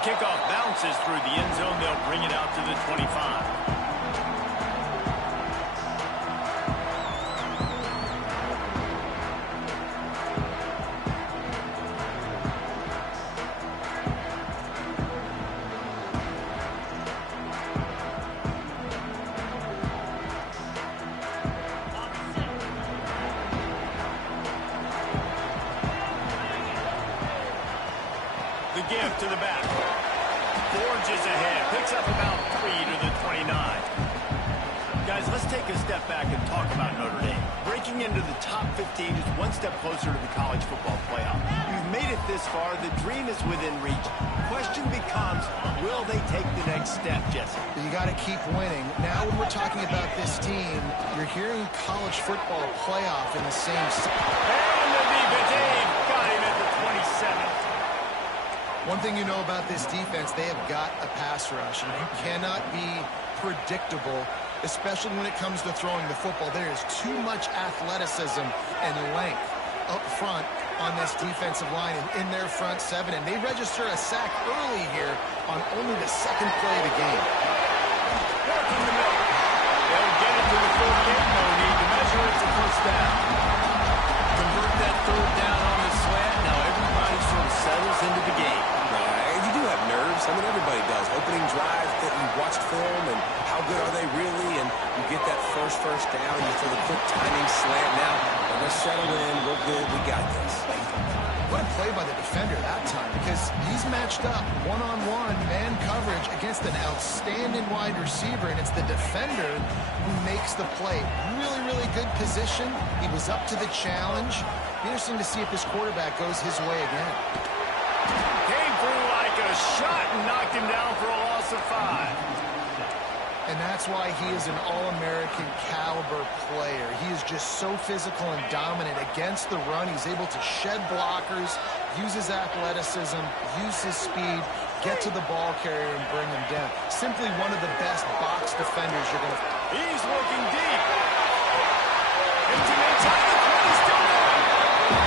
The kickoff bounces through the end zone. They'll bring it out to the 25. The give to the back. Forges ahead. Picks up about 3 to the 29. Guys, let's take a step back and talk about Notre Dame. Breaking into the top 15 is one step closer to the college football playoff. You've made it this far. The dream is within reach. Question becomes, will they take the next step, Jesse? You got to keep winning. Now when we're talking about this team, you're hearing college football playoff in the same... And the defense got him at the 27. One thing you know about this defense, they have got a pass rush, and you cannot be predictable, especially when it comes to throwing the football. There is too much athleticism and length up front on this defensive line and in their front seven, and they register a sack early here on only the second play of the game. Working the middle. They'll get it to the 48. No need to measure it to first down. Convert that third down on the slant. Now everybody sort of settles into the game. You do have nerves. I mean, everybody does. Opening drive that you watched film, and how good are they really? And you get that first down. You throw the quick timing slant. Now, let's settle in. We're good. We got this. What a play by the defender that time, because he's matched up one-on-one man coverage against an outstanding wide receiver, and it's the defender who makes the play. Really, really good position. He was up to the challenge. Be interesting to see if this quarterback goes his way again. Came through like a shot and knocked him down for a loss of 5. And that's why he is an All-American caliber player. He is just so physical and dominant against the run. He's able to shed blockers, use his athleticism, use his speed, get to the ball carrier and bring him down. Simply one of the best box defenders you're going to... He's working deep. Into inside the 20, still there.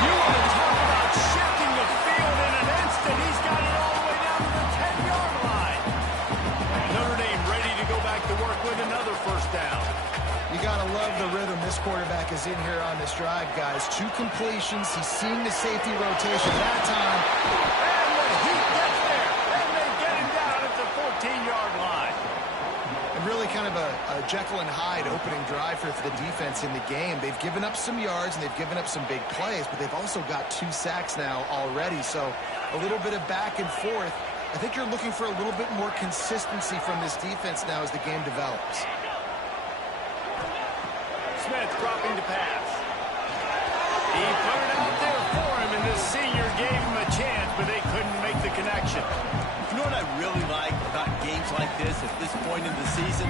You want to talk about shifting the field in an instant. He's got it all the way down to the 10-yard line. Notre Dame ready to go back to work with another first down. You got to love the rhythm this quarterback is in here on this drive, guys. 2 completions. He's seen the safety rotation that time. And the heat gets there. And they get him down at the 14-yard line. And really kind of a Jekyll and Hyde opening drive for the defense in the game. They've given up some yards and they've given up some big plays, but they've also got 2 sacks now already. So a little bit of back and forth. I think you're looking for a little bit more consistency from this defense now as the game develops. Smith dropping to pass. He put it out there for him, and the senior gave him a chance, but they couldn't make the connection. You know what I really like about games like this at this point in the season?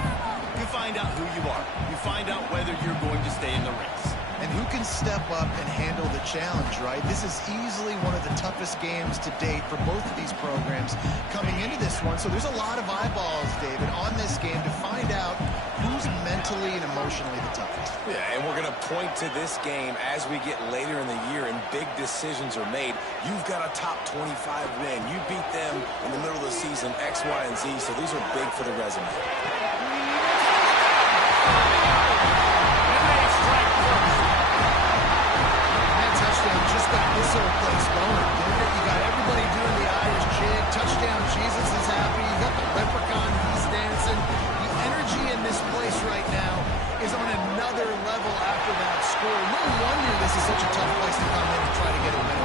You find out who you are. You find out whether you're going to stay in the race. And who can step up and handle the challenge, right? This is easily one of the toughest games to date for both of these programs coming into this one. So there's a lot of eyeballs, David, on this game to find out who's mentally and emotionally the toughest. Yeah, and we're going to point to this game as we get later in the year and big decisions are made. You've got a top 25 win. You beat them in the middle of the season, X, Y, and Z, so these are big for the resume. Just got this whole place going, didn't it? You got everybody doing the Irish jig. Touchdown, Jesus is happy. You got the leprechaun, he's dancing. The energy in this place right now is on another level after that score. No wonder this is such a tough place to come in and try to get a win.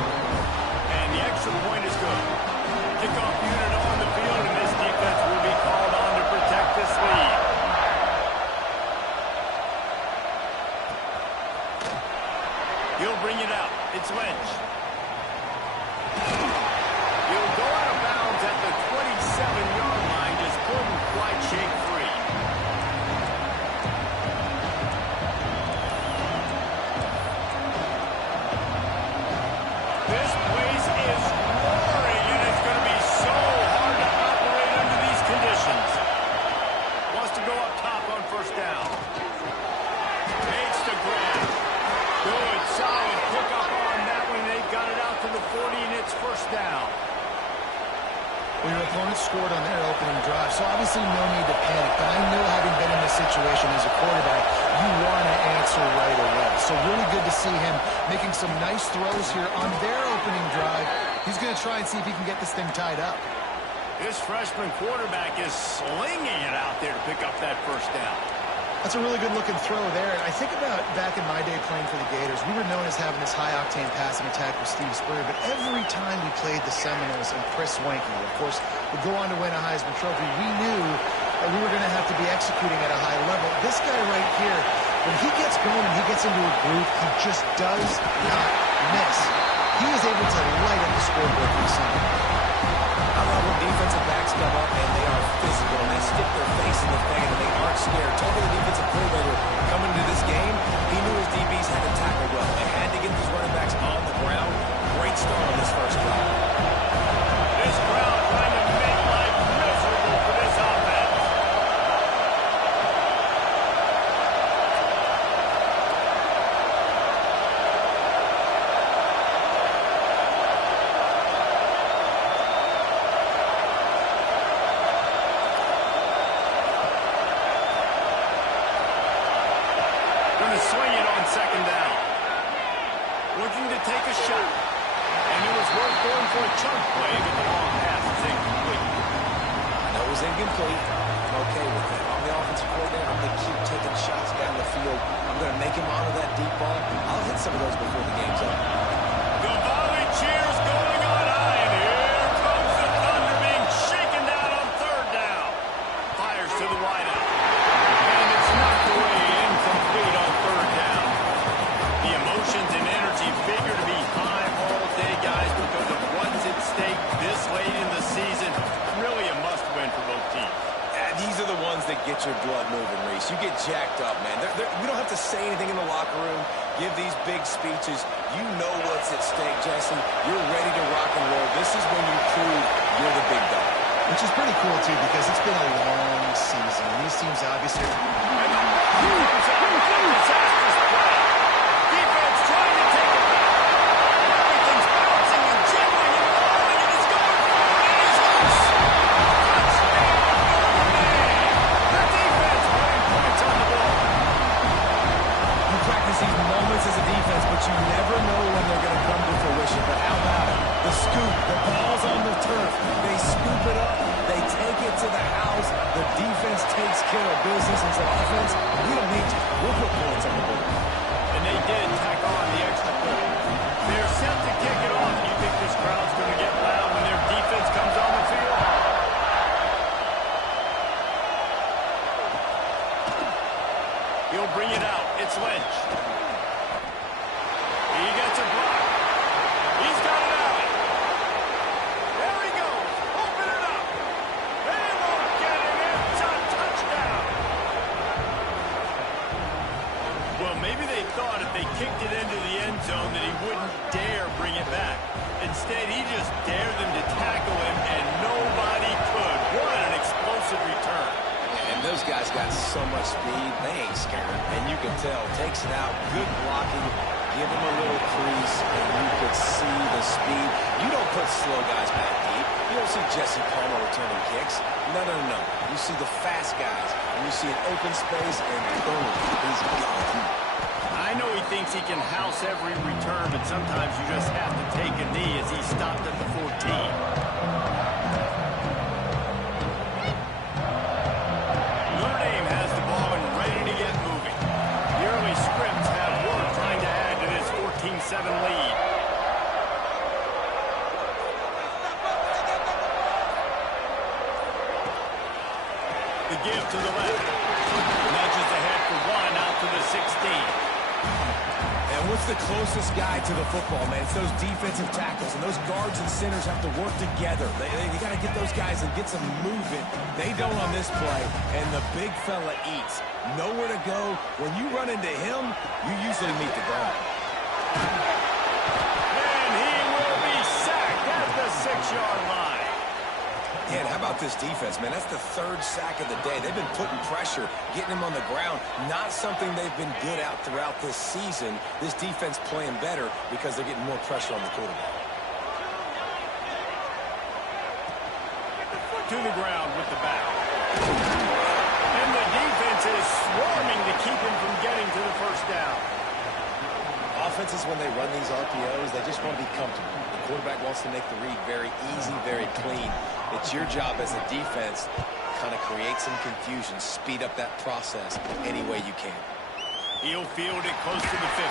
And the extra point is good. Kickoff unit on the field, and this defense will be called on to protect this lead. He'll bring it out. It's Lynch. He'll go out of bounds at the 27-yard line. Just couldn't quite shake free. This place is roaring, and it's going to be so hard to operate under these conditions. Wants to go up top on first down. Makes the grab. Good, solid pickup on that one. They Well, your opponent scored on their opening drive, so obviously no need to panic. But I know, having been in this situation as a quarterback, you want to answer right away. So really good to see him making some nice throws here on their opening drive. He's going to try and see if he can get this thing tied up. This freshman quarterback is slinging it out there to pick up that first down. That's a really good-looking throw there. And I think about back in my day playing for the Gators, we were known as having this high-octane passing attack with Steve Spurrier, but every time we played the Seminoles and Chris Wanke, of course, would go on to win a Heisman Trophy, we knew that we were going to have to be executing at a high level. This guy right here, when he gets going and he gets into a groove, he just does not miss. He is able to light up the scoreboard for the Seminoles. I love when defensive backs come up and they are physical and they stick their face in the fan and they aren't scared. Totally the defensive coordinator coming into this game, he knew his DBs had to tackle well. They had to get these running backs on the ground. Great start on this first drive. This crowd trying to make life miserable for this offense. Swing it on second down. Looking to take a shot. And it was worth going for a chunk play, but the long pass is incomplete. I know it was incomplete. I'm okay with that. I'm the offensive coordinator. I'm going to keep taking shots down the field. I'm going to make him honor that deep ball. I'll hit some of those before the game's up. The volley cheers going on high, and here comes the Thunder being shaken down on third down. Fires to the wideout. And it's knocked away, incomplete on third down. The emotions and energy figure to be high all day, guys, because of what's at stake this late in the season. Really a must-win for both teams. These are the ones that get your blood moving, Reese. You get jacked up, man. We don't have to say anything in the locker room, give these big speeches. You know what's at stake, Jesse. You're ready to rock and roll. This is when you prove you're the big dog. Which is pretty cool, too, because it's been a long season. These teams obviously Defense trying to take it back. Everything's bouncing and jiggling and rolling, and it's going for it, and he's loose. Touchdown, Notre Dame. The defense putting points on the board. You practice these moments as a defense, but you never know when they're going to come to fruition. But how about it? The scoop, the ball's on the turf. They scoop it up. They take it to the house. The defense takes care of business. As an offense, we don't need you. We'll put points on the board. And they did tack on the extra point. They're set to kick it off. You think this crowd's going to get loud when their defense comes on the field? He'll bring it out. It's Lynch. He gets a block. He's got it out. There he goes. Open it up. They won't get it. It's a touchdown. Well, maybe they thought if they kicked it into the end zone that he wouldn't dare bring it back. Instead, he just dared them to tackle him, and nobody could. What an explosive return. And those guys got so much speed, they ain't scared. And you can tell, takes it out, good blocking, give him a little crease, and you could see the speed. You don't put slow guys back deep. You don't see Jesse Palmer returning kicks. No. You see the fast guys, and you see an open space, and boom, he's gone. I know he thinks he can house every return, but sometimes you just have to take a knee as he stopped at the 14. Lead. The give to the left. Nudges ahead for one out to the 16. And what's the closest guy to the football, man? It's those defensive tackles, and those guards and centers have to work together. They got to get those guys and get some movement. They don't on this play, and the big fella eats. Nowhere to go. When you run into him, you usually meet the ground. And he will be sacked at the 6-yard line. Yeah, and how about this defense, man? That's the third sack of the day. They've been putting pressure, getting him on the ground. Not something they've been good at throughout this season. This defense playing better because they're getting more pressure on the quarterback. to the ground with the back. And the defense is swarming to keep him from getting to the first down. Offenses, when they run these RPOs, they just want to be comfortable. The quarterback wants to make the read very easy, very clean. It's your job as a defense to kind of create some confusion, speed up that process any way you can. He'll field it close to the 50.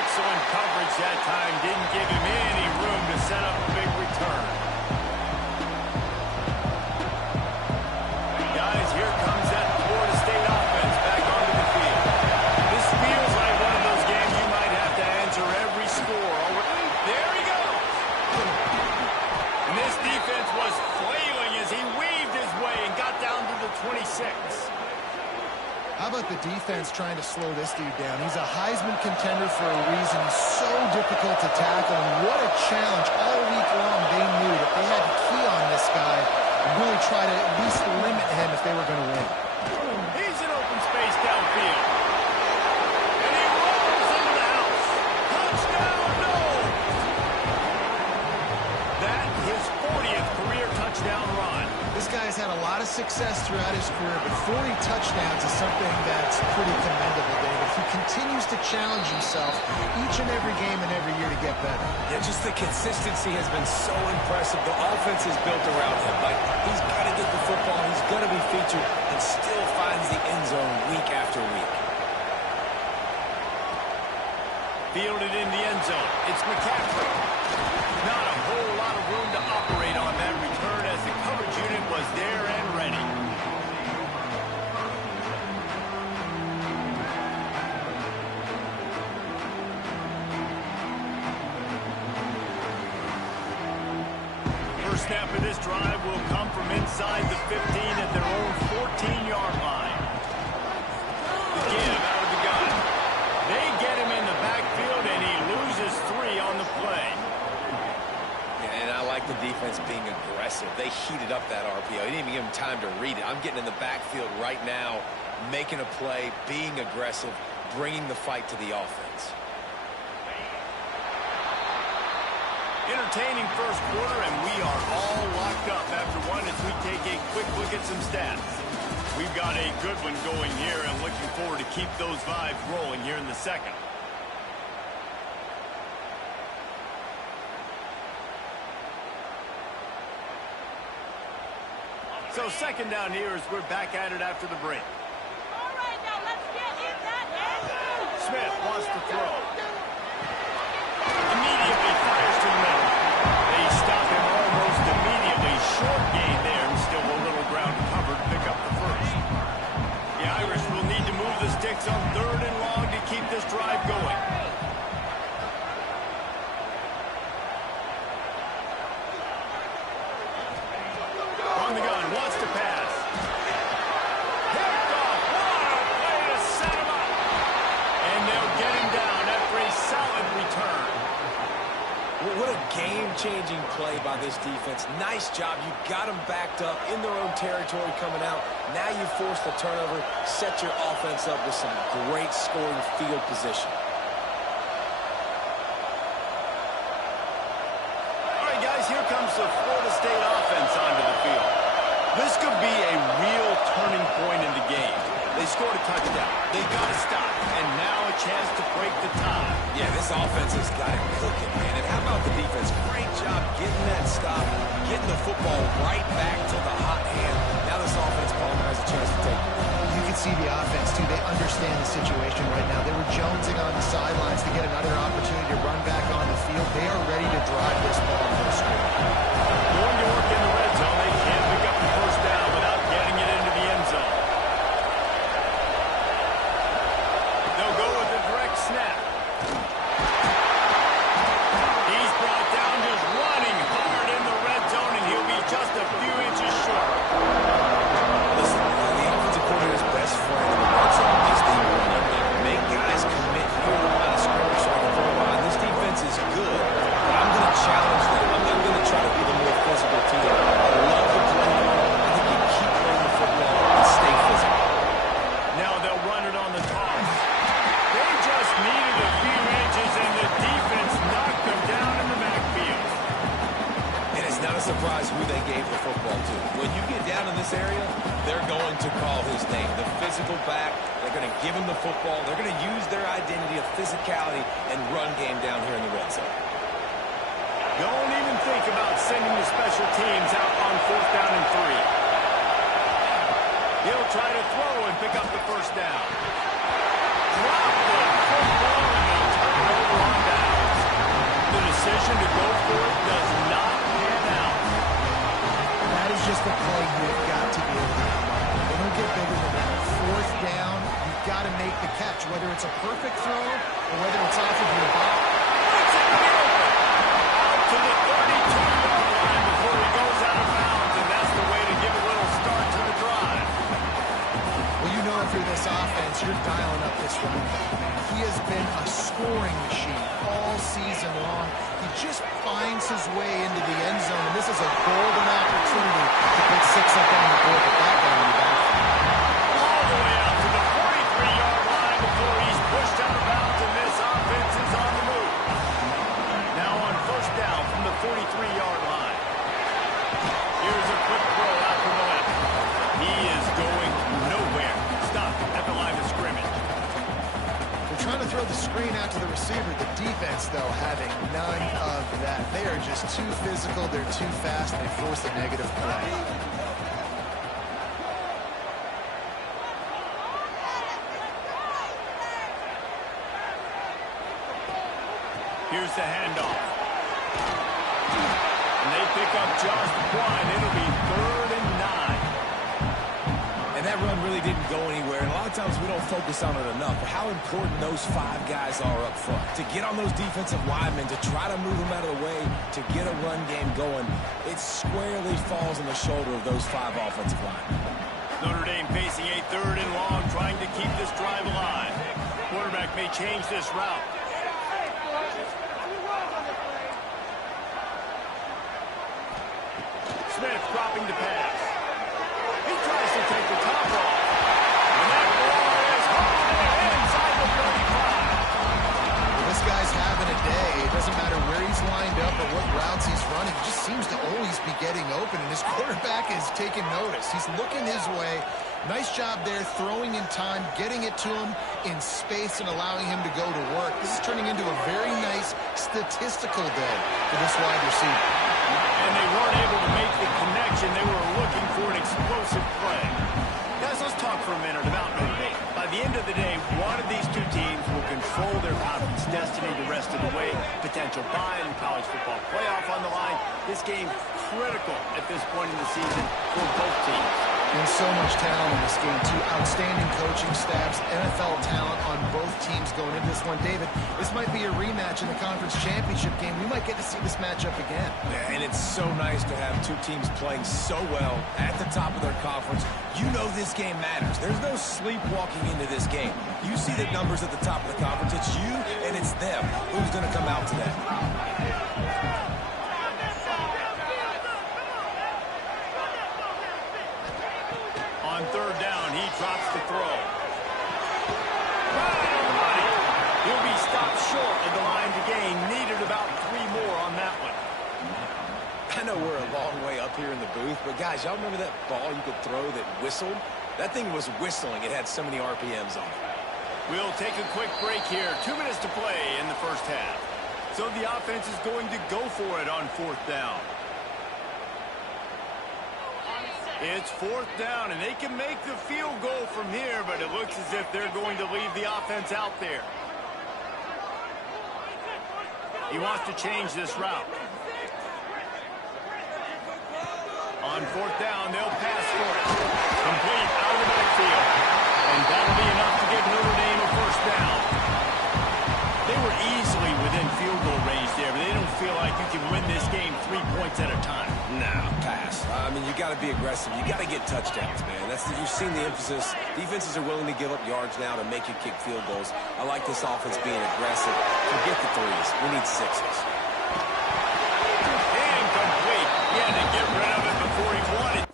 Excellent coverage that time. Didn't give him any room to set up a big return. Guys, here comes that Florida State offense back onto the field. This feels like one of those games you might have to answer every score. There he goes. And this defense was flailing as he weaved his way and got down to the 26. How about the defense trying to slow this dude down? He's a Heisman contender for a reason. He's so difficult to tackle, and what a challenge all week long. They knew that they had to key on this guy and really try to at least limit him if they were going to win. He's in open space downfield. And he rolls into the house. Touchdown, no! That his 40th career touchdown run. This guy's had a lot of success throughout his career, but 40 touchdowns is something that's pretty commendable, David. He continues to challenge himself each and every game and every year to get better. Yeah, just the consistency has been so impressive. The offense is built around him. Like, he's got to get the football, he's going to be featured, and still finds the end zone week after week. Fielded in the end zone. It's McCaffrey. Not a whole lot of room to operate on that return as the coverage unit was there and ready. First snap of this drive will come from inside the 15 at their own 14-yard line. Again, out of the gun. They get him in the backfield, and he loses 3 on the play. And I like the defense being aggressive. They heated up that RPO. He didn't even give him time to read it. I'm getting in the backfield right now, making a play, being aggressive, bringing the fight to the offense. Entertaining first quarter, and we are all locked up after one as we take a quick look at some stats. We've got a good one going here, and looking forward to keep those vibes rolling here in the second. So second down here as we're back at it after the break. All right, now let's get in that end zone. Smith wants to throw. Immediately fires to the middle. They stop him almost immediately. Short gain there, and still a little ground covered to pick up the first. The Irish will need to move the sticks on 3rd and long to keep this drive going. On the gun, wants to pass. Picked off. What a way to set him up. And they'll get him down after a solid return. What a game-changing play by this defense. Nice job. You got them backed up in their own territory coming out. Now you force the turnover, set your offense up with some great scoring field position. All right, guys, here comes the Florida State offense onto the field. This could be a real turning point in the game. They scored a touchdown. They got to stop. And now a chance to break the tie. Yeah, this offense has got it cooking, man. And how about the defense? Great job getting that stop, getting the football right back to the hot hand. Now this offense, Palmer, has a chance to take it. You can see the offense, too. They understand the situation right now. They were jonesing on the sidelines to get another opportunity to run back on the field. They are ready to drive this ball to the score. Going to work in the red zone. They can't pick up the first down without getting it into the end zone. They'll go with a direct snap. He's brought down just running hard in the red zone, and he'll be just a few inches short. Listen, the offensive coordinator's best friend in the red zone is the running game. Make guys commit here to the line of scrimmage so I can throw a line. This defense is good, but I'm going to challenge surprise who they gave the football to. When you get down in this area, they're going to call his name. The physical back, they're going to give him the football. They're going to use their identity of physicality and run game down here in the red zone. Don't even think about sending the special teams out on 4th down and 3. He'll try to throw and pick up the first down. Drop the football and a turnover on downs. The decision to go for it does not pan out. That is just a play you've got to be able to come up with. They don't get bigger than that. 4th down, you've got to make the catch, whether it's a perfect throw or whether it's off of your body. To the 32-yard line before he goes out of bounds, and that's the way to give a little start to the drive. Well, you know if you're this offense, you're dialing up this running back, man. He has been a scoring machine all season long. He just finds his way into the end zone, and this is a golden opportunity to put 6 up on the board with that guy in the backfield. All the way out to the 43-yard line before he's pushed out of bounds, and this offense is on the move. Now on 1st down from the 43-yard line. Here's a quick throw out from the left. He is going nowhere. Stop at the line of scrimmage. They're trying to throw the screen out to the receiver. The defense, though, having none of that. They are just too physical. They're too fast. They force a negative play. Here's the handoff. And they pick up just 1. It'll be 3rd and 9. And that run really didn't go anywhere. And a lot of times we don't focus on it enough. But how important those 5 guys are up front. To get on those defensive linemen, to try to move them out of the way, to get a run game going, it squarely falls on the shoulder of those 5 offensive linemen. Notre Dame facing a 3rd and long, trying to keep this drive alive. Quarterback may change this route. Smith dropping the pass. He tries to take the top off. And that ball is home inside the 35. Well, this guy's having a day. It doesn't matter where he's lined up or what routes he's running. He just seems to always be getting open, and his quarterback is taking notice. He's looking his way. Nice job there, throwing in time, getting it to him in space and allowing him to go to work. This is turning into a very nice statistical day for this wide receiver. And they weren't able to make the connection. They were looking for an explosive play. Guys, let's talk for a minute about Notre Dame. By the end of the day, one of these two teams will control their conference destiny the rest of the way. Potential bye in the college football playoff on the line. This game critical at this point in the season for both teams. And so much talent in this game, too. Outstanding coaching staffs, NFL talent on both teams going into this one. David, this might be a rematch in the conference championship game. We might get to see this matchup again. Yeah, and it's so nice to have 2 teams playing so well at the top of their conference. You know this game matters. There's no sleepwalking into this game. You see the numbers at the top of the conference. It's you and it's them. Who's going to come out today? On 3rd down, he drops the throw. Right on the money. He'll be stopped short of the line to gain. Needed about 3 more on that one. I know we're a long way up here in the booth, but guys, y'all remember that ball you could throw that whistled? That thing was whistling. It had so many RPMs on it. We'll take a quick break here. 2 minutes to play in the first half. So the offense is going to go for it on 4th down. It's 4th down, and they can make the field goal from here, but it looks as if they're going to leave the offense out there. He wants to change this route. On 4th down, they'll pass for it. Complete out of the backfield. And that'll be enough to give Notre Dame a first down. They were easily within field goal range there, but they don't feel like you can win this game 3 points at a time. No, pass. I mean, you got to be aggressive. You got to get touchdowns, man. You've seen the emphasis. Defenses are willing to give up yards now to make you kick field goals. I like this offense being aggressive. Forget the 3s. We need 6s. Incomplete. He had to get rid of it before he wanted.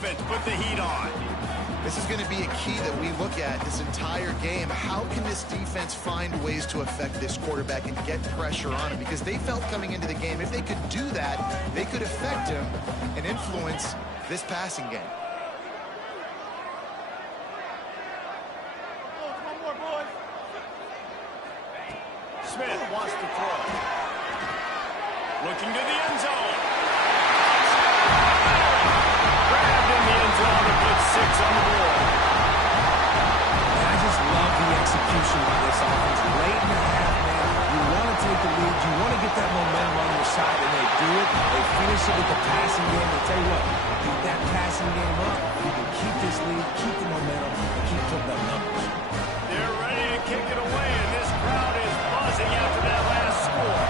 offense put the heat on. This is going to be a key that we look at this entire game. How can this defense find ways to affect this quarterback and get pressure on him? Because they felt coming into the game, if they could do that, they could affect him and influence this passing game. Smith wants to throw. Looking to the end zone. Grabbed in the end zone to put 6 on the board. And I just love the execution by this offense. Late in the half, man, you want to take the lead. You want to get that momentum on your side, and they do it. They finish it with the passing game. I'll tell you what, keep that passing game up. You can keep this lead, keep the momentum, and keep putting up numbers. They're ready to kick it away, and this crowd is buzzing after that last score.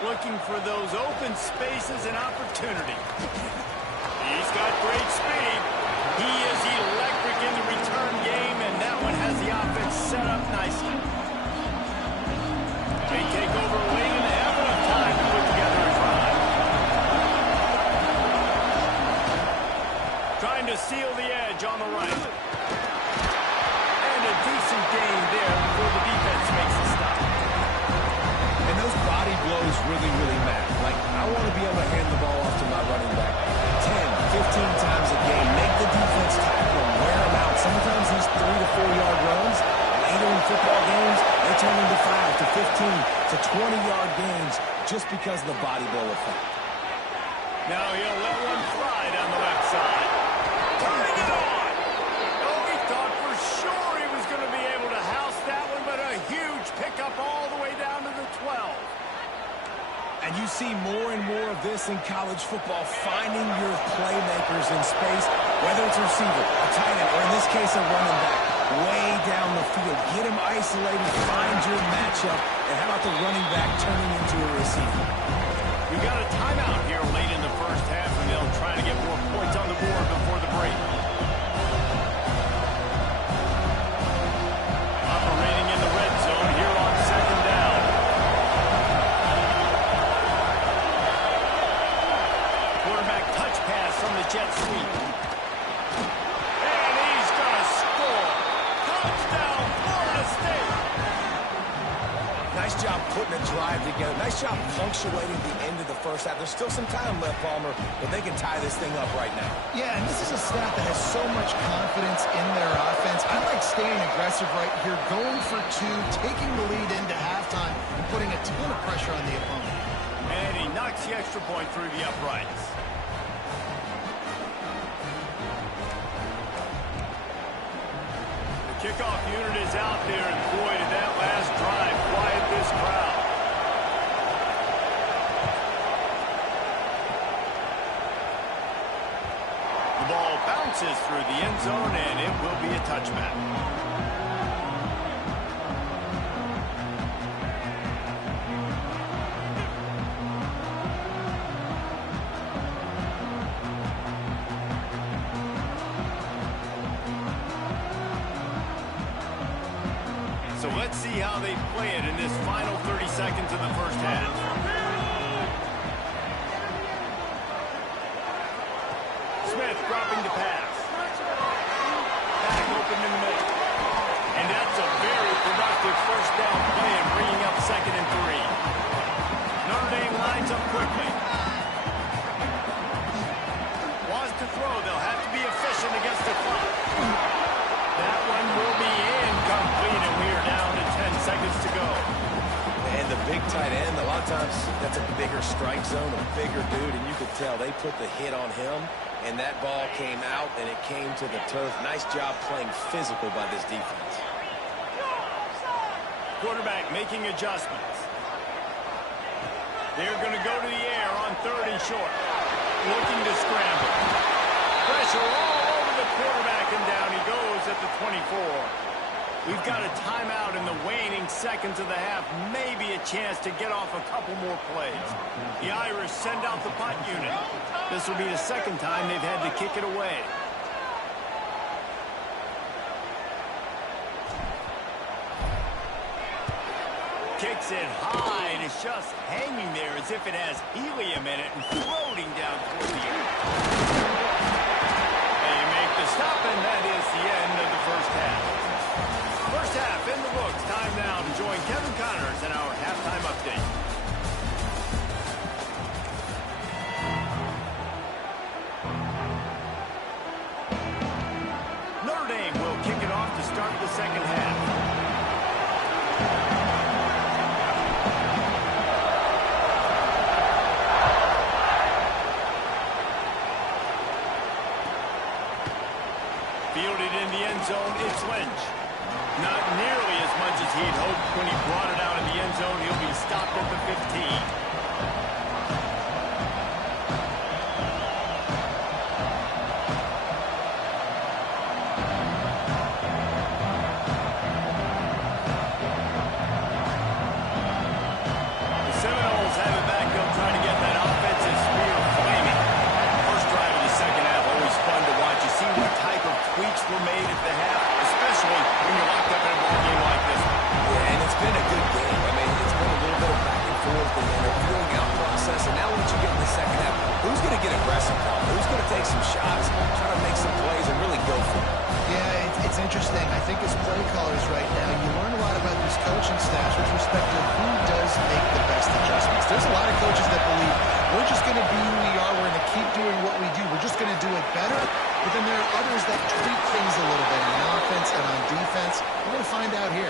Looking for those open spaces and opportunity. He's got great speed. He is electric in the return game, and that one has the offense set up nicely. They take over late and have enough time to put together a drive. Trying to seal the edge on the right. And a decent gain there before the defense makes a stop. And those body blows really, really matter. Like, I want to be able to hand the ball off to my running back 10, 15 times a game. Make the defense tackle him, wear him out. Sometimes these 3 to 4 yard runs, later in football games, they turn into 5 to 15 to 20-yard gains just because of the body blow effect. Now he'll let one fly down the left side. Turning it on! Oh, he thought for sure he was going to be able to house that one, but a huge pickup all the way down to the 12. And you see more and more of this in college football, finding your playmakers in space, whether it's a receiver, a tight end, or in this case a running back, way down the field. Get him isolated, find your matchup, and how about the running back turning into a receiver? We've got a timeout here late in the first half, and they'll try to get more points on the board before the break. Operating in the red zone here on second down. Quarterback touch pass from the jet sweep. And he's going to score. Touchdown, Florida State. Nice job putting a drive together. Nice job punctuating the end of the first half. There's still some time left, Palmer, but they can tie this thing up right now. Yeah, and this is a staff that has so much confidence in their offense. I like staying aggressive right here, going for 2, taking the lead into halftime, and putting a ton of pressure on the opponent. And he knocks the extra point through the uprights. The kickoff unit is out there, and boy, did that last drive quiet this crowd. The ball bounces through the end zone, and it will be a touchback. So let's see how they play it in this final 30 seconds of the first half. Smith dropping to pass. Back open in the middle. And that's a very productive first down play and bringing up 2nd and 3. Notre Dame lines up quickly. Wants to throw. They'll have to be efficient against the clock. That one will be incomplete, and we are down to 10 seconds to go. And the big tight end, a lot of times that's a bigger strike zone, a bigger dude, and you could tell they put the hit on him, and that ball came out, and it came to the turf. Nice job playing physical by this defense. Quarterback making adjustments. They're going to go to the air on 3rd and short. Looking to scramble. Pressure all over the quarterback, and down he goes at the 24. We've got a timeout in the waning seconds of the half. Maybe a chance to get off a couple more plays. The Irish send out the punt unit. This will be the 2nd time they've had to kick it away. Kicks it high, and it's just hanging there as if it has helium in it and floating down toward the earth. They make the stop, and that is the end of the first half. First half in the books. Time now to join Kevin Connors in our halftime update. Notre Dame will kick it off to start the second half. Fielded in the end zone, it's Lynch. Not nearly as much as he'd hoped when he brought it out in the end zone. He'll be stopped at the 15. Were made at the half, especially when you're locked up in a ball game like this one. Yeah, and it's been a good game. I mean, it's been a little bit of back and forth and a feeling out process. And now once you get in the second half, who's going to get aggressive, Paul? Who's going to take some shots, try to make some plays, and really go for it? Yeah, it's interesting. I think as play callers right now, you learn a lot about these coaching staffs with respect to who does make the best adjustments. There's a lot of coaches that believe we're just going to be who we are. We're going to keep doing what we do. We're just going to do it better. But then there are others that tweak things a little bit on offense and on defense. We're going to find out here.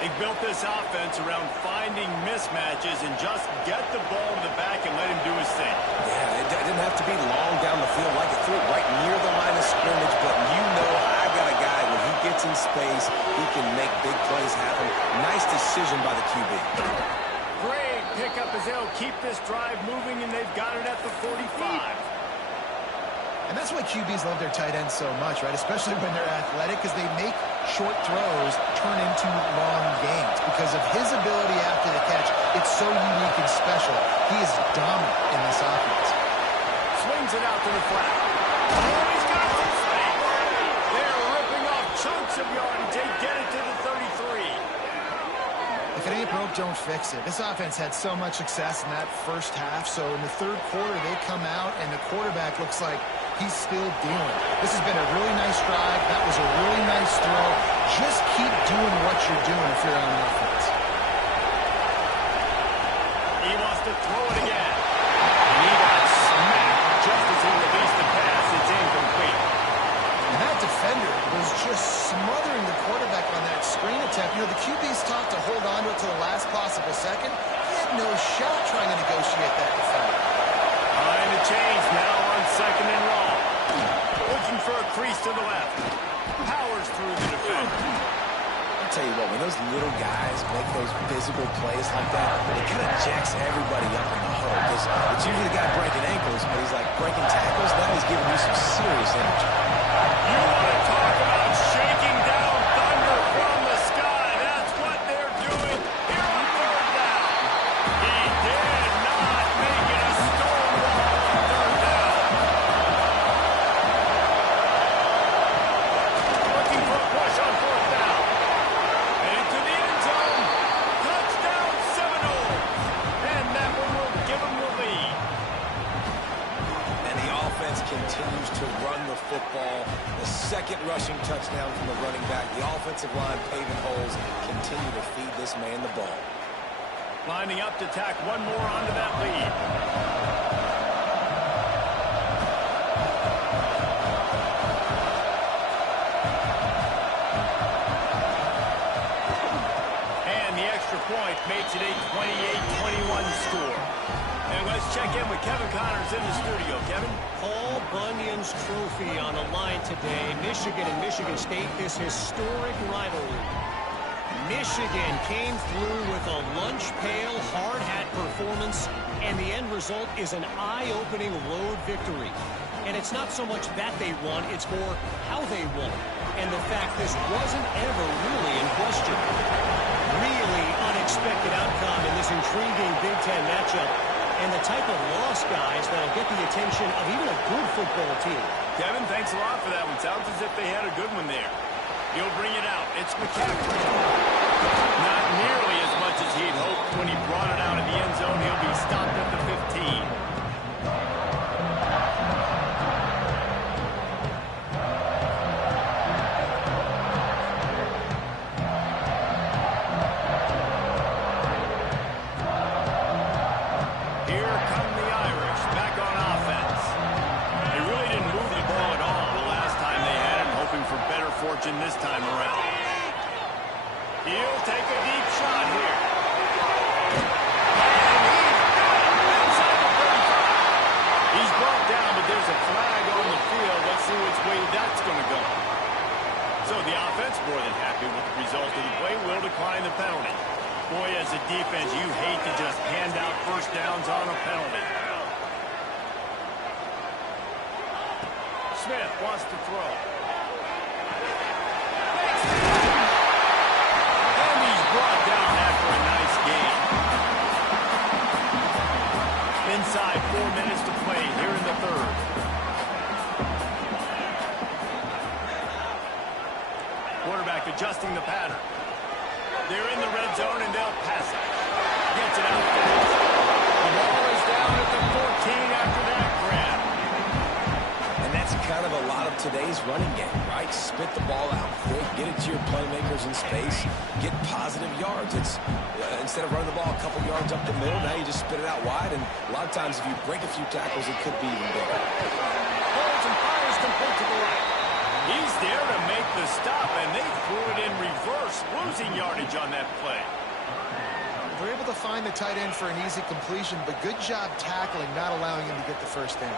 They built this offense around finding mismatches and just get the ball to the back and let him do his thing. Yeah, it didn't have to be long down the field like it threw it right near the line of scrimmage, but you know I got a guy when he gets in space, he can make big plays happen. Nice decision by the QB. Great pickup as they'll keep this drive moving, and they've got it at the 45. And that's why QBs love their tight ends so much, right? Especially when they're athletic, because they make short throws turn into long gains. Because of his ability after the catch, it's so unique and special. He is dominant in this offense. Swings it out to the flat. Oh, he's got some space. They're ripping off chunks of yardage. They get it to the 33. If it ain't broke, don't fix it. This offense had so much success in that first half. So in the third quarter, they come out, and the quarterback looks like he's still dealing. This has been a really nice drive. That was a really nice throw. Just keep doing what you're doing if you're on offense. He wants to throw it again. And he got smacked just as he released the pass. It's incomplete. And that defender was just smothering the quarterback on that screen attempt. You know, the QB's taught to hold on to it to the last possible second. He had no shot trying to negotiate that defender. Behind the chains now on second and long. Looking for a crease to the left. Powers through the defender. I'll tell you what, when those little guys make those physical plays like that, it kind of jacks everybody up in the huddle. Because it's usually the guy breaking ankles, but he's like breaking tackles. Now he's giving you some serious energy. You want to talk about shaking down thunder from the sky. That's what they're doing here on third down. He did not make it a stonewall on third down. Looking for a push on fourth down. And into the end zone. Touchdown Seminoles. And that one will give them the lead. And the offense continues to run the football. The second rushing touchdown from the running back. The offensive line paving holes. Continue to feed this man the ball. Lining up to tack one more onto that lead. And the extra point makes it a 28-21 score. And let's check in with Kevin Connors in the studio. Kevin? Paul Bunyan's trophy on the line today. Michigan and Michigan State, this historic rivalry. Michigan came through with a lunch pail, hard hat performance, and the end result is an eye-opening road victory. And it's not so much that they won, it's more how they won. And the fact this wasn't ever really in question. Really unexpected outcome in this intriguing Big Ten matchup. And the type of loss, guys, that'll get the attention of even a good football team. Kevin, thanks a lot for that one. Sounds as if they had a good one there. He'll bring it out. It's McCaffrey. Not nearly as much as when he brought it out of the end zone. He'll be stopped at the 15. Here come the Irish back on offense. They really didn't move the ball at all the last time they had it, hoping for better fortune this time around. He'll take a deep shot here. He's brought down, but there's a flag on the field. Let's see which way that's going to go. So the offense, more than happy with the result of the play, will decline the penalty. Boy, as a defense, you hate to just hand out first downs on a penalty. Smith wants to throw. And he's brought down after a nice gain. Inside 4 minutes to play here in the third. Quarterback adjusting the pattern. They're in the red zone and they'll pass it. Gets it out. The ball is down at the 14 after that grab. And that's kind of a lot of today's running game, right? Spit the ball out quick, get it to your playmakers in space, get positive yards. It's instead of running the ball a couple yards up the middle, now you just spit it out wide, and a lot of times if you break a few tackles, it could be even bigger. Holds and fires complete to the right. He's there to make the stop, and they threw it in reverse, losing yardage on that play. They're able to find the tight end for an easy completion, but good job tackling, not allowing him to get the first down.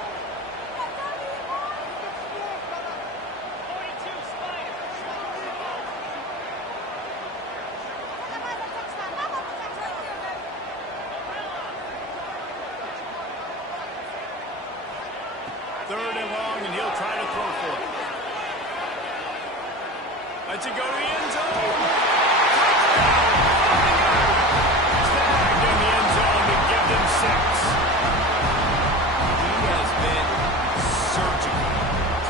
Third and long, and he'll try to throw for it. Lets it go to the end zone. Snagged in the end zone to give them 6. He has been surgical,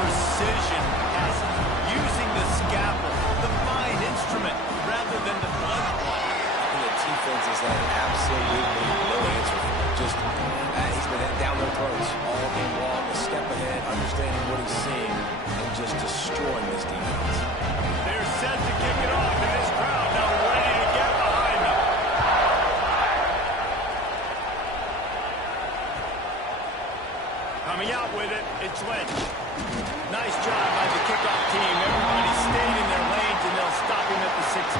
precision passing, using the scalpel, the fine instrument, rather than the blood clot. And the defense has had absolutely no answer for it. Just, he's been down their throats all game long, a step ahead, understanding what he's seeing, and just destroying this defense. They're set to kick it off, and this crowd now ready to get behind them. Coming out with it, it's Lynch. Nice job by the kickoff team. Everybody stayed in their lanes, and they'll stop him at the 16.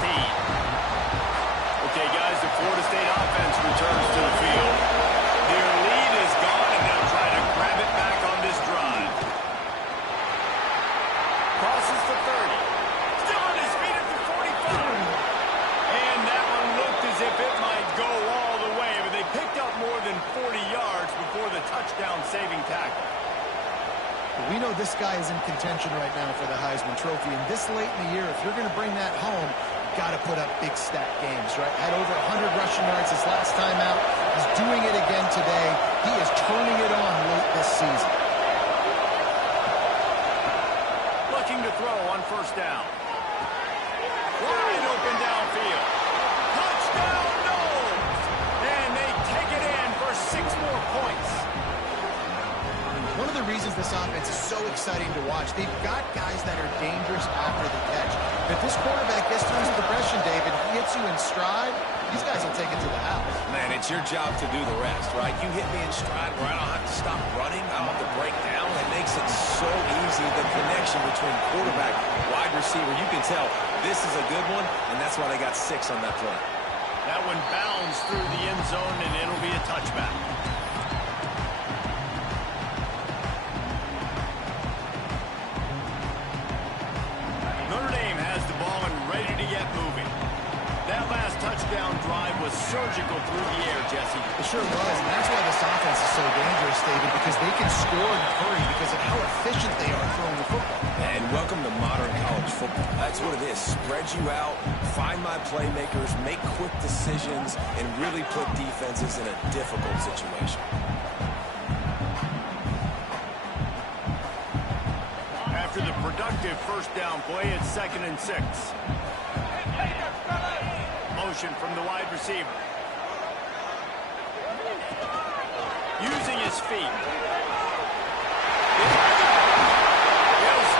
Okay, guys, the Florida State offense returns to the field. Their lead is gone, and they'll try to grab it back on this drive. Crosses the 30. Still on his feet at the 45. And that one looked as if it might go all the way, but they picked up more than 40 yards before the touchdown-saving tackle. We know this guy is in contention right now for the Heisman Trophy, and this late in the year, if you're going to bring that home, got to put up big stat games, right? Had over 100 rushing yards his last time out. He's doing it again today. He is turning it on late this season. Looking to throw on first down. Wide open downfield. Touchdown, Knowles! And they take it in for 6 more points. One of the reasons this offense is so exciting to watch, they've got guys that are dangerous after the catch. If this quarterback gets through his progression, David, he hits you in stride, these guys will take it to the house. Man, it's your job to do the rest, right? You hit me in stride where I don't have to stop running, I don't have to break down. It makes it so easy, the connection between quarterback, wide receiver. You can tell this is a good one, and that's why they got 6 on that play. That one bounds through the end zone, and it'll be a touchback. Notre Dame has the ball and ready to get moving. That last touchdown drive was surgical through the air, Jesse. It sure was, and that's why this offense is so dangerous, David, because they can score in a hurry because of how efficient they are throwing the football. And welcome to modern college football. That's what it is. Spread you out, find my playmakers, make quick decisions, and really put defenses in a difficult situation. After the productive first down play, it's 2nd and 6. Motion from the wide receiver. his feet. He'll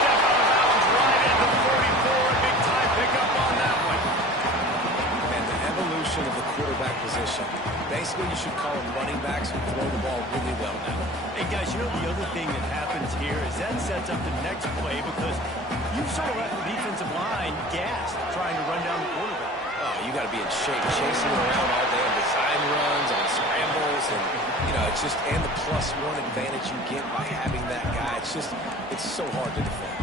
step out of bounds right into the 44. A big time pickup on that one. And the evolution of the quarterback position. Basically, you should call them running backs who throw the ball really well now. Hey, guys, you know the other thing that happens here is that sets up the next play because you've sort of left the defensive line gassed trying to run down the quarterback. Oh, you got to be in shape, chasing around all day on design runs, on scrambles, and, you know, it's just, and the +1 advantage you get by having that guy. It's just, it's so hard to defend.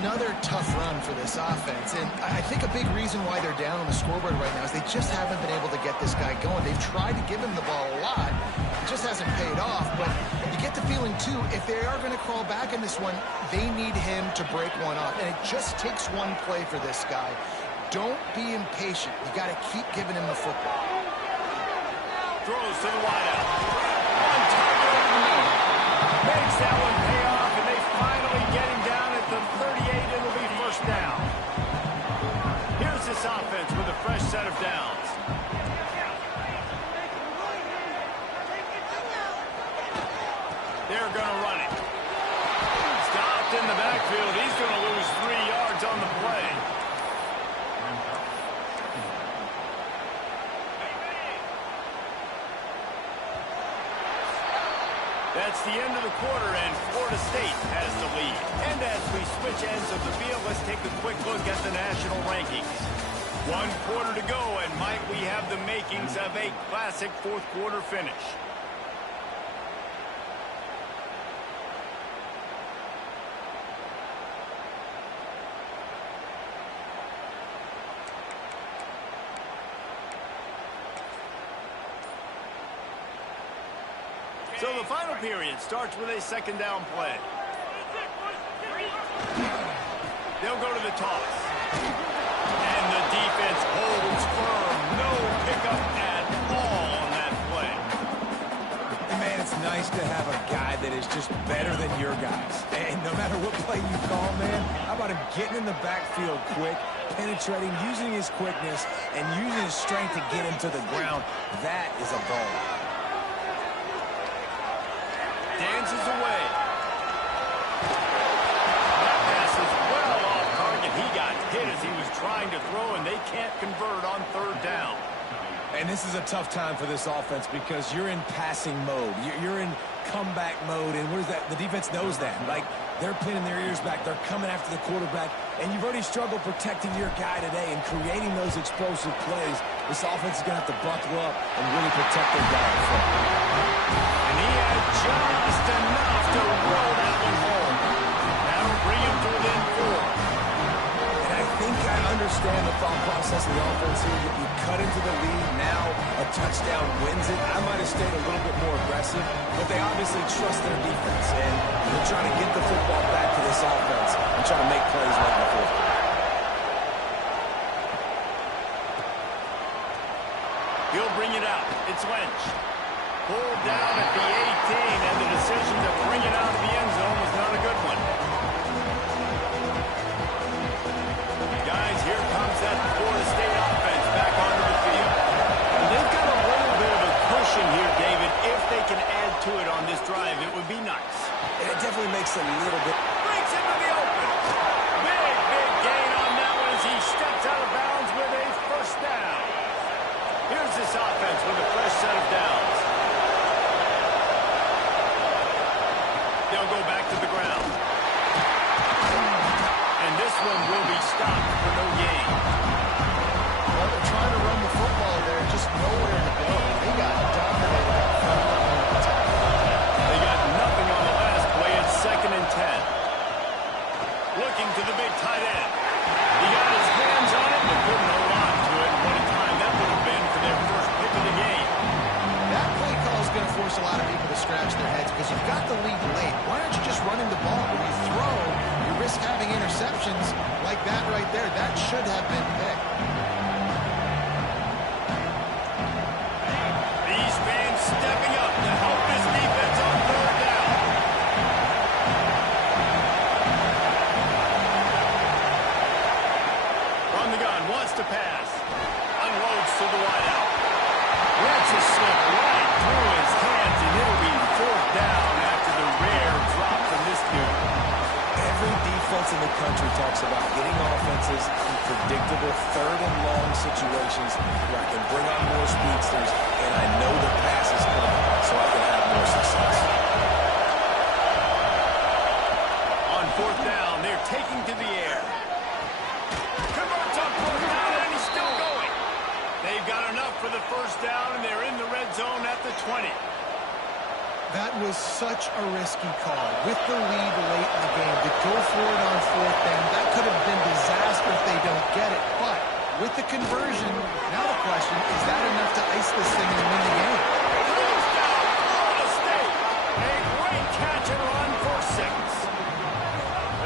Another tough run for this offense, and I think a big reason why they're down on the scoreboard right now is they just haven't been able to get this guy going. They've tried to give him the ball a lot. It just hasn't paid off, but you get the feeling, too, if they are going to crawl back in this one, they need him to break one off, and it just takes one play for this guy. Don't be impatient. You got to keep giving him the football. Throws to the wideout. One target over the middle. Makes that one pay off, and they finally get him down at the 38. It'll be first down. Here's this offense with a fresh set of downs. They're going to run it. Stopped in the backfield. He's going to lose 3 yards on the play. That's the end of the quarter, and Florida State has the lead. And as we switch ends of the field, let's take a quick look at the national rankings. 1 quarter to go, and might we have the makings of a classic fourth quarter finish. So the final period starts with a second down play. They'll go to the toss. And the defense holds firm. No pickup at all on that play. And man, it's nice to have a guy that is just better than your guys. And no matter what play you call, man, how about him getting in the backfield quick, penetrating, using his quickness, and using his strength to get him to the ground. That is a ball. Dances away. That pass is well off target. He got hit as he was trying to throw, and they can't convert on third down. And this is a tough time for this offense because you're in passing mode. You're in comeback mode, and what is that? The defense knows that. Like, they're pinning their ears back. They're coming after the quarterback, and you've already struggled protecting your guy today and creating those explosive plays. This offense is going to have to buckle up and really protect their guy in front. And he had just enough to roll that one home. That'll bring him to within 4. And I think I understand the thought process of the offense here. You cut into the lead, now a touchdown wins it. I might have stayed a little bit more aggressive, but they obviously trust their defense, and they're trying to get the football back to this offense and try to make plays right in the fourth quarter. He'll bring it out. It's Lynch. Pulled down at the 18, and the decision to bring it out of the end zone was not a good one. Guys, here comes that Florida State offense back onto the field. And they've got a little bit of a cushion here, David. If they can add to it on this drive, it would be nice. And it definitely makes it a little bit. Breaks into the open. Big gain on that one as he steps out of bounds with a first down. Here's this offense with a fresh set of downs. They'll go back to the ground. And this one will be stopped for no gain. Well, they're trying to run the football there, just nowhere to go. They got dominated up front on the attack. They got nothing on the last play. It's 2nd and 10. Looking to the big tight end. He got his hands on it, but couldn't hold on to it. What a time that would have been for their first pick of the game. That play call is going to force a lot of people to scratch their heads because you've got the lead late. Why aren't you just running the ball? When you throw, you risk having interceptions like that right there. That should have been picked. These fans stepping up to help this defense on third down. From the gun, wants to pass. Unloads to the wideout. Lets it slip right through his hands, and it'll be That was such a risky call. With the lead late in the game, to go for it on fourth down, that could have been disaster if they don't get it. But with the conversion, now the question, is that enough to ice this thing and win the game? Touchdown, Florida State. A great catch and run for 6.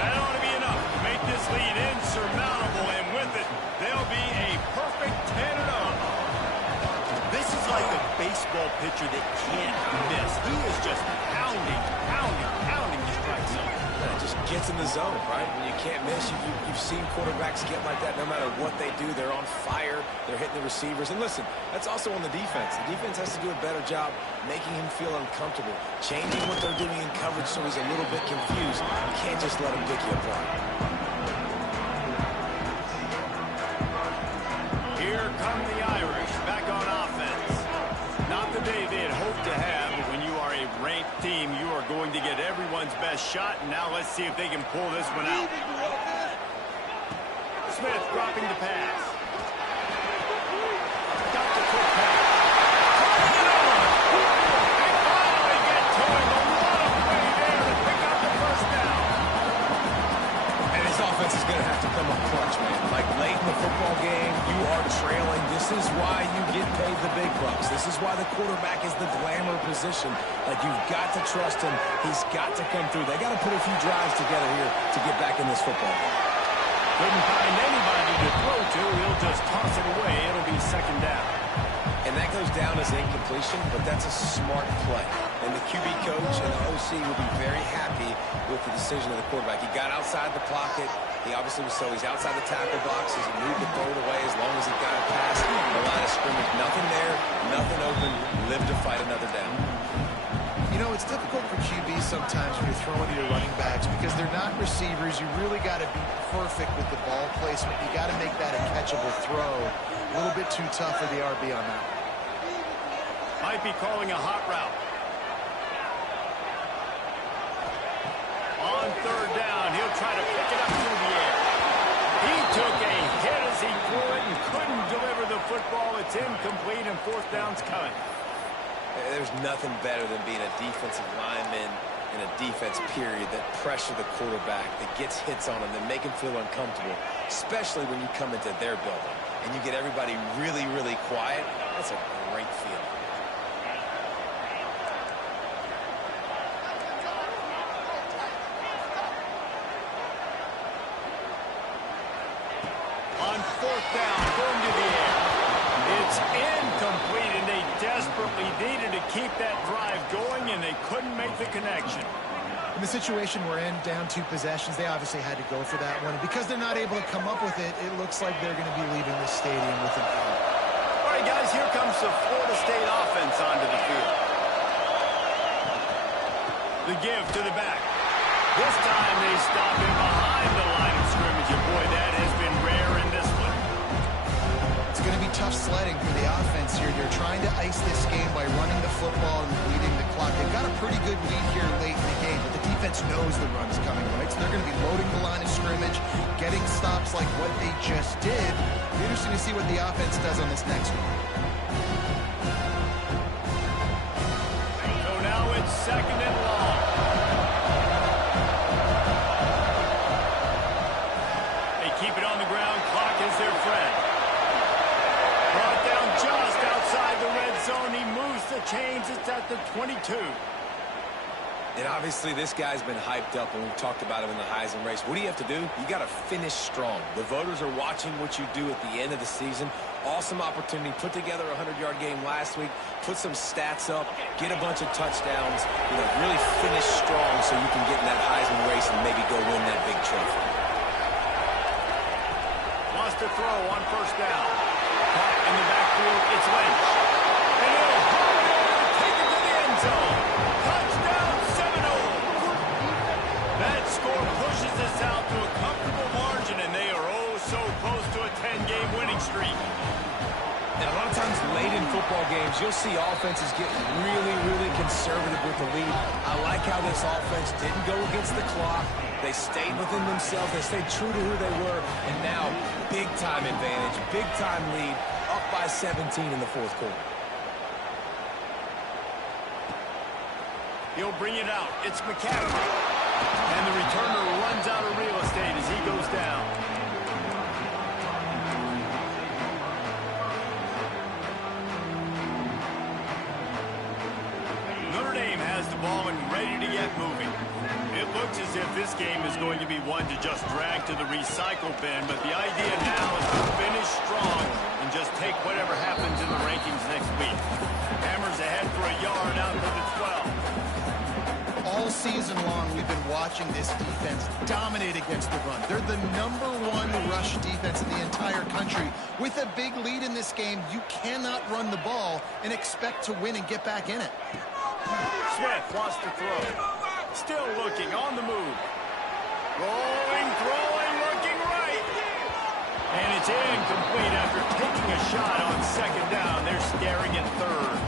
That ought to be enough to make this lead insurmountable, and with it, they'll be a perfect 10-0. This is like a baseball pitcher that can't miss. He is just pounding the strike zone. It just gets in the zone, right? When you can't miss, you've seen quarterbacks get like that no matter what they do. They're on fire. They're hitting the receivers. And listen, that's also on the defense. The defense has to do a better job making him feel uncomfortable, changing what they're doing in coverage so he's a little bit confused. You can't just let him pick you apart. Here come the Irish back on offense. Not the day they had hoped to have, but when you are a ranked team, you are going to get everyone's best shot, and now let's see if they can pull this one out. Smith dropping the pass. Got the quick pass. They finally get to him. A lot of way there to pick up the first down. And his offense is going to have to come up clutch, man. Like late in the football game, you are trailing. This is why you get paid the big bucks. This is why the quarterback is the glamour position. Like, you've got to trust him. He's got to come through. They got to put a few drives together here to get back in this football game. Couldn't find anybody to throw to. He'll just toss it away. It'll be second down. And that goes down as incompletion, but that's a smart play. And the QB coach and the OC will be very happy with the decision of the quarterback. He got outside the pocket. He obviously was he's outside the tackle box as he moved to throw it away as long as he got it past the line of scrimmage. Nothing there, nothing open. Live to fight another down. You know, it's difficult for QBs sometimes when you're throwing to your running backs because they're not receivers. You really got to be perfect with the ball placement. You got to make that a catchable throw. A little bit too tough for the RB on that. Might be calling a hot route. On third down, he'll try to pick it up through the air. He took a hit as he threw it and couldn't deliver the football. It's incomplete, and fourth down's coming. There's nothing better than being a defensive lineman in a defense period that pressure the quarterback, that gets hits on him, that make him feel uncomfortable, especially when you come into their building and you get everybody really, really quiet. That's a great feeling. On fourth down, going to the air. It's incomplete, and they desperately needed to keep that drive going, and they couldn't make the connection. In the situation we're in, down 2 possessions, they obviously had to go for that one. And because they're not able to come up with it, it looks like they're going to be leaving the stadium with an L. All right, guys, here comes the Florida State offense onto the field. The give to the back. This time they stop him behind the line of scrimmage, and boy, that has been rare in this one. It's going to be tough sledding for the offense here. They're trying to ice this game by running the football and bleeding the clock. They've got a pretty good lead here late in the game, but the defense knows the run's coming, right? So they're going to be loading the line of scrimmage, getting stops like what they just did. It'll be interesting to see what the offense does on this next one. So now it's second and long. They keep it on the ground. Clock is their friend. Brought down just outside the red zone. He moves the chains. It's at the 22. And obviously this guy's been hyped up, and we've talked about him in the Heisman race. What do you have to do? You got to finish strong. The voters are watching what you do at the end of the season. Awesome opportunity. Put together a 100-yard game last week. Put some stats up. Get a bunch of touchdowns. You know, really finish strong so you can get in that Heisman race and maybe go win that big trophy. Wants to throw on first down. Caught in the backfield. It's Lynch. And he'll hurry over to take it to the end zone. Touchdown, Seminole. That score pushes us out to a comfortable margin, and they are oh so close to a 10-game winning streak. And a lot of times late in football games, you'll see offenses get really, really conservative with the lead. I like how this offense didn't go against the clock. They stayed within themselves. They stayed true to who they were. And now, big-time advantage, big-time lead, up by 17 in the fourth quarter. He'll bring it out. It's McCaffrey. And the returner runs out of real estate as he goes down. Notre Dame has the ball and ready to get moving. It looks as if this game is going to be one to just drag to the recycle bin, but the idea now is to finish strong and just take whatever happens in the rankings next week. Hammers ahead for a yard out to the 12. All season long, we've been watching this defense dominate against the run. They're the #1 rush defense in the entire country. With a big lead in this game, you cannot run the ball and expect to win and get back in it. Smith wants to throw. Still looking, on the move. Rolling, throwing, looking right. And it's incomplete after taking a shot on second down. They're staring at third.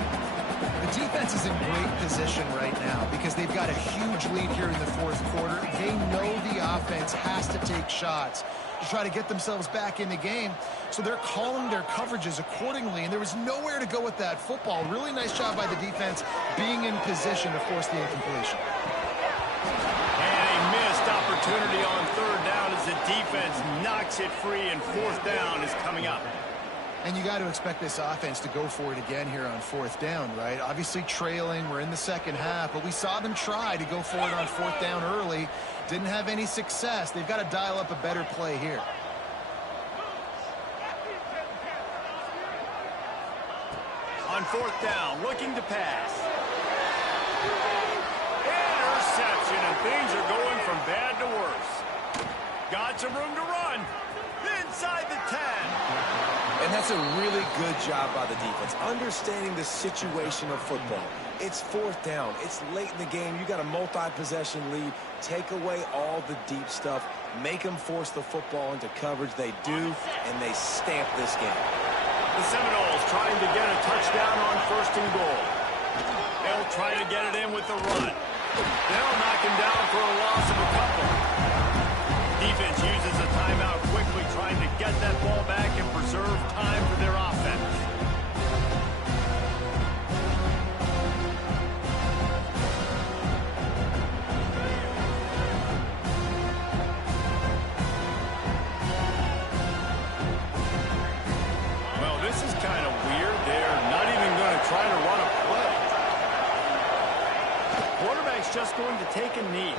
The defense is in great position right now because they've got a huge lead here in the fourth quarter. They know the offense has to take shots to try to get themselves back in the game. So they're calling their coverages accordingly, and there was nowhere to go with that football. Really nice job by the defense being in position to force the incompletion. And a missed opportunity on third down as the defense knocks it free, and fourth down is coming up. And you got to expect this offense to go for it again here on fourth down, right? Obviously trailing, we're in the second half, but we saw them try to go for it on fourth down early. Didn't have any success. They've got to dial up a better play here. On fourth down, looking to pass. Interception, and things are going from bad to worse. Got some room to run. Inside the 10. And that's a really good job by the defense, understanding the situation of football. It's fourth down. It's late in the game. You got a multi-possession lead. Take away all the deep stuff. Make them force the football into coverage. They do, and they stamp this game. The Seminoles trying to get a touchdown on first and goal. They'll try to get it in with the run. They'll knock him down for a loss of a couple. Defense uses a timeout quickly, trying to get that ball back and preserve time for their offense. Well, this is kind of weird. They're not even going to try to run a play. The quarterback's just going to take a knee.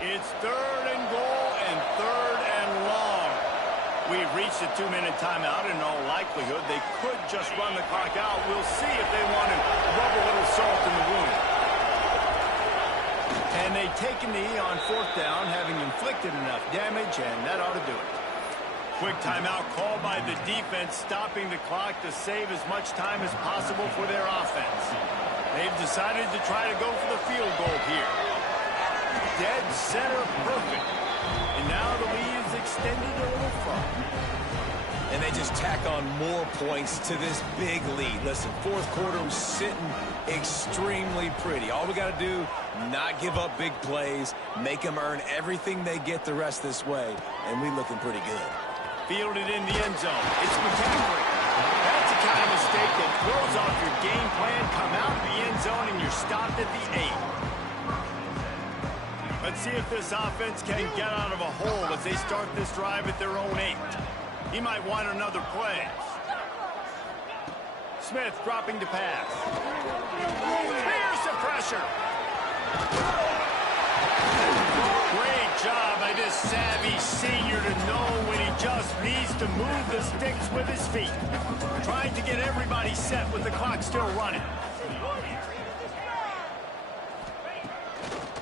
It's third and goal and third and long. We've reached a 2-minute timeout. In all likelihood, they could just run the clock out. We'll see if they want to rub a little salt in the wound. And they take a knee on fourth down, having inflicted enough damage, and that ought to do it. Quick timeout called by the defense, stopping the clock to save as much time as possible for their offense. They've decided to try to go for the field goal here. Dead center perfect. And now the lead is extended a little further. And they just tack on more points to this big lead. Listen, fourth quarter was sitting extremely pretty. All we got to do, not give up big plays, make them earn everything they get the rest this way, and we looking pretty good. Fielded in the end zone. It's McCaffrey. That's the kind of mistake that throws off your game plan. Come out of the end zone and you're stopped at the 8. Let's see if this offense can get out of a hole as they start this drive at their own 8. He might want another play. Smith dropping to pass. Here's the pressure. Great job by this savvy senior to know when he just needs to move the sticks with his feet. Trying to get everybody set with the clock still running.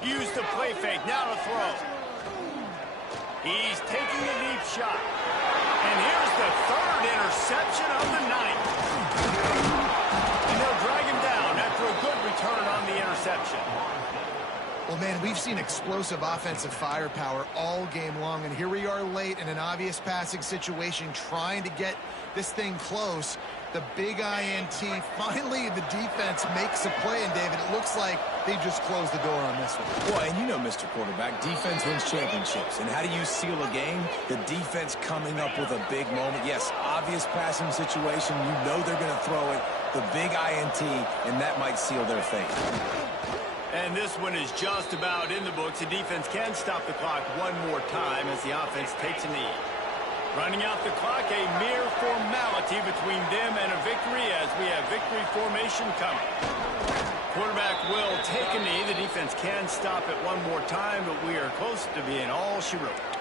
Use the play fake, now to throw. He's taking a deep shot. And here's the third interception of the night. And they'll drag him down after a good return on the interception. Well, man, we've seen explosive offensive firepower all game long, and here we are late in an obvious passing situation trying to get this thing close. The big INT, finally the defense makes a play, and David, it looks like they just closed the door on this one. Well, and you know, Mr. Quarterback, defense wins championships. And how do you seal a game? The defense coming up with a big moment. Yes, obvious passing situation. You know they're going to throw it. The big INT, and that might seal their fate. And this one is just about in the books. The defense can stop the clock one more time as the offense takes a knee. Running out the clock, a mere formality between them and a victory as we have victory formation coming. Quarterback will take a knee. The defense can stop it one more time, but we are close to being all she wrote.